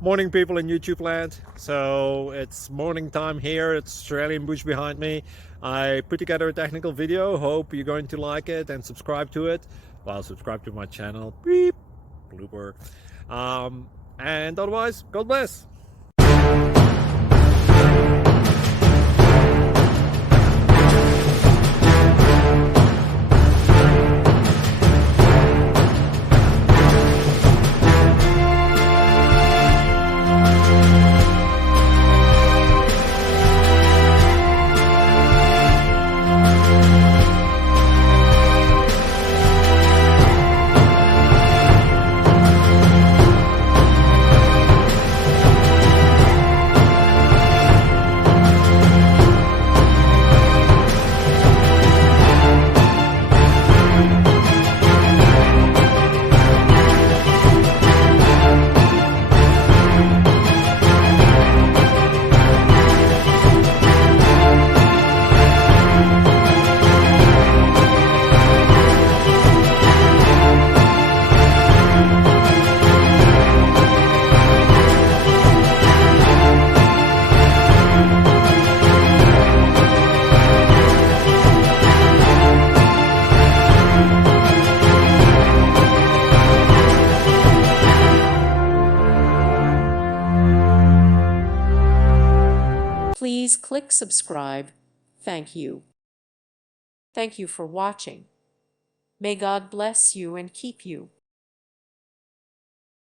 Morning, people in YouTube land. So it's morning time here. It's Australian bush behind me. I put together a technical video. Hope you're going to like it and subscribe to it. Well, subscribe to my channel. Beep, blooper. And otherwise, God bless. Please click subscribe. Thank you. Thank you for watching. May God bless you and keep you.